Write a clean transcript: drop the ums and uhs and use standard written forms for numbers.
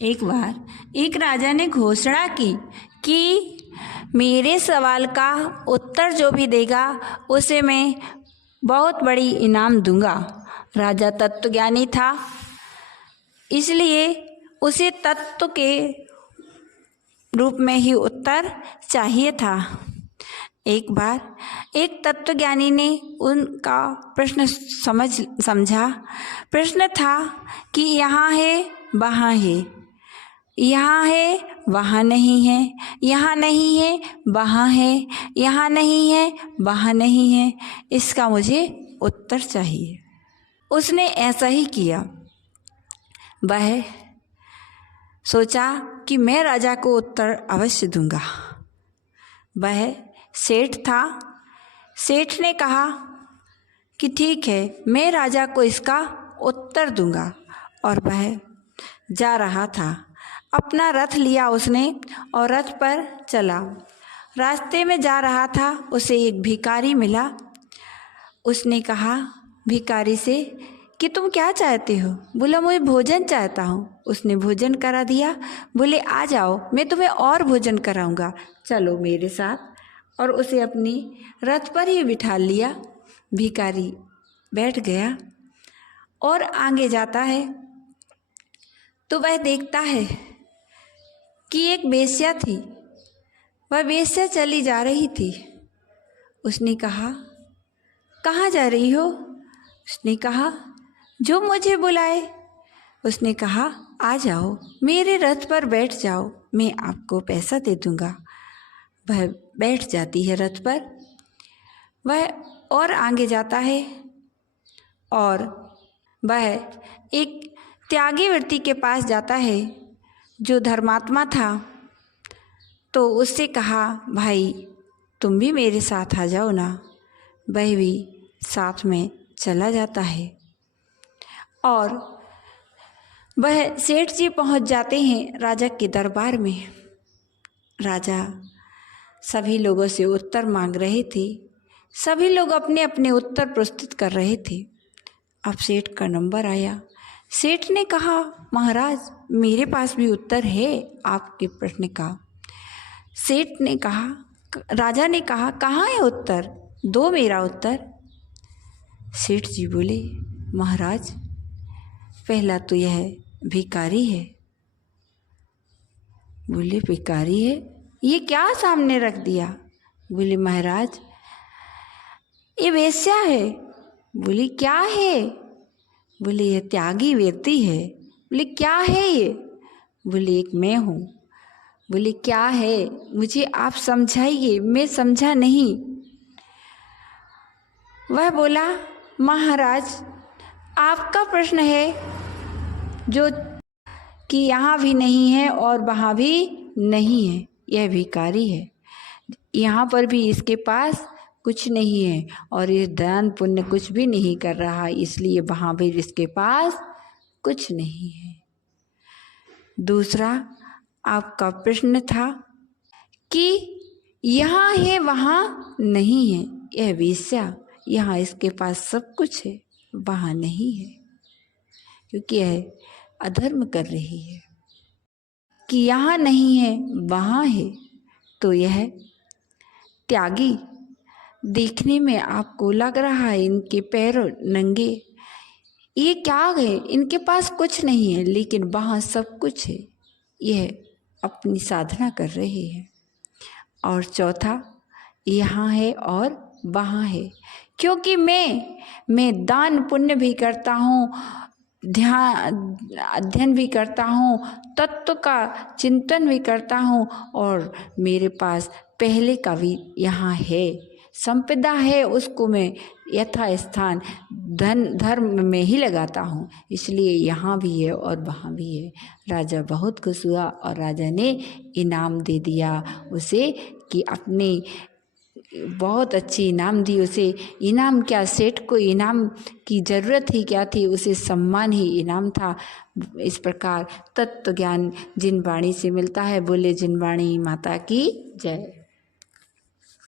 एक बार एक राजा ने घोषणा की कि मेरे सवाल का उत्तर जो भी देगा उसे मैं बहुत बड़ी इनाम दूंगा। राजा तत्वज्ञानी था, इसलिए उसे तत्व के रूप में ही उत्तर चाहिए था। एक बार एक तत्वज्ञानी ने उनका प्रश्न समझा। प्रश्न था कि यहाँ है वहाँ है, यहाँ है वहाँ नहीं है, यहाँ नहीं है वहाँ है, यहाँ नहीं है वहाँ नहीं है, इसका मुझे उत्तर चाहिए। उसने ऐसा ही किया। वह सोचा कि मैं राजा को उत्तर अवश्य दूंगा। वह सेठ था। सेठ ने कहा कि ठीक है, मैं राजा को इसका उत्तर दूंगा। और वह जा रहा था। अपना रथ लिया उसने और रथ पर चला। रास्ते में जा रहा था, उसे एक भिखारी मिला। उसने कहा भिखारी से कि तुम क्या चाहते हो? बोला मैं भोजन चाहता हूँ। उसने भोजन करा दिया। बोले आ जाओ, मैं तुम्हें और भोजन कराऊंगा, चलो मेरे साथ। और उसे अपनी रथ पर ही बिठा लिया। भिखारी बैठ गया और आगे जाता है तो वह देखता है कि एक वेश्या थी। वह वेश्या चली जा रही थी। उसने कहा कहाँ जा रही हो? उसने कहा जो मुझे बुलाए। उसने कहा आ जाओ, मेरे रथ पर बैठ जाओ, मैं आपको पैसा दे दूंगा। वह बैठ जाती है रथ पर। वह और आगे जाता है और वह एक त्यागी व्यक्ति के पास जाता है जो धर्मात्मा था। तो उससे कहा भाई तुम भी मेरे साथ आ जाओ ना। वह भी साथ में चला जाता है और वह सेठ जी पहुंच जाते हैं राजा के दरबार में। राजा सभी लोगों से उत्तर मांग रहे थे। सभी लोग अपने अपने उत्तर प्रस्तुत कर रहे थे। अब सेठ का नंबर आया। सेठ ने कहा महाराज मेरे पास भी उत्तर है आपके प्रश्न का। सेठ ने कहा, राजा ने कहा कहाँ है उत्तर, दो मेरा उत्तर। सेठ जी बोले महाराज पहला तो यह भिखारी है। बोले भिखारी है, ये क्या सामने रख दिया? बोले महाराज ये वेश्या है। बोले क्या है? बोले ये त्यागी व्यक्ति है। बोले क्या है ये? बोले एक मैं हूँ। बोले क्या है, मुझे आप समझाइए, मैं समझा नहीं। वह बोला महाराज आपका प्रश्न है जो कि यहाँ भी नहीं है और वहाँ भी नहीं है, यह भिखारी है। यहाँ पर भी इसके पास कुछ नहीं है और ये दान पुण्य कुछ भी नहीं कर रहा, इसलिए वहाँ भी इसके पास कुछ नहीं है। दूसरा आपका प्रश्न था कि यहाँ है वहाँ नहीं है, यह वेश्या, यहाँ इसके पास सब कुछ है वहाँ नहीं है, क्योंकि यह अधर्म कर रही है। कि यहाँ नहीं है वहाँ है, तो यह त्यागी। देखने में आपको लग रहा है इनके पैर नंगे, ये क्या है, इनके पास कुछ नहीं है, लेकिन वहाँ सब कुछ है, यह अपनी साधना कर रही है। और चौथा यहाँ है और वहाँ है, क्योंकि मैं दान पुण्य भी करता हूँ, ध्यान अध्ययन भी करता हूँ, तत्व का चिंतन भी करता हूँ और मेरे पास पहले का भी यहाँ है, संपदा है, उसको मैं यथा स्थान धर्म में ही लगाता हूँ, इसलिए यहाँ भी है और वहाँ भी है। राजा बहुत खुश हुआ और राजा ने इनाम दे दिया उसे कि अपने बहुत अच्छी इनाम दी उसे। इनाम क्या, सेठ को इनाम की ज़रूरत ही क्या थी, उसे सम्मान ही इनाम था। इस प्रकार तत्व ज्ञान जिनवाणी से मिलता है। बोले जिनवाणी माता की जय।